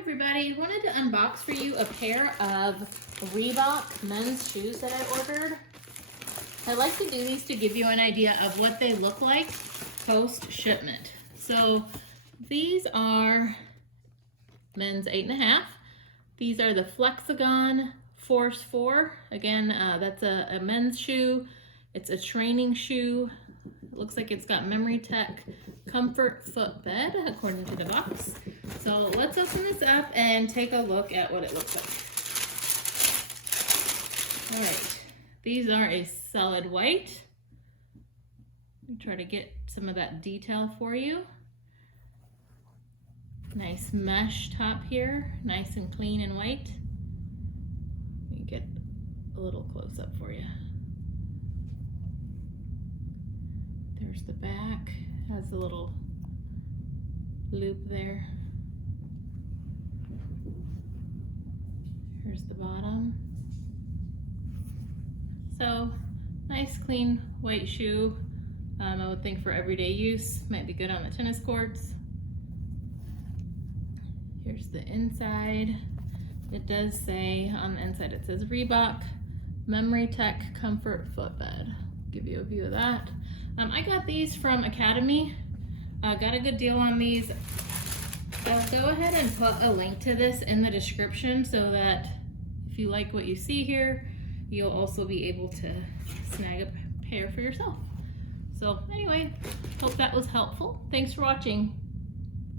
Everybody, wanted to unbox for you a pair of Reebok men's shoes that I ordered. I like to do these to give you an idea of what they look like post shipment. So these are men's 8.5. These are the Flexagon Force 4. Again, that's a men's shoe. It's a training shoe. It looks like it's got Memory Tech comfort footbed according to the box. So let's open this up and take a look at what it looks like. All right, these are a solid white. Let me try to get some of that detail for you. Nice mesh top here, nice and clean and white. Let me get a little close up for you. There's the back, has a little loop there. Here's the bottom. So, nice clean white shoe. I would think for everyday use, might be good on the tennis courts. Here's the inside. It does say on the inside, it says Reebok Memory Tech Comfort Footbed. Give you a view of that. I got these from Academy. Got a good deal on these. I'll go ahead and put a link to this in the description so that if you like what you see here, you'll also be able to snag a pair for yourself. So anyway, hope that was helpful. Thanks for watching.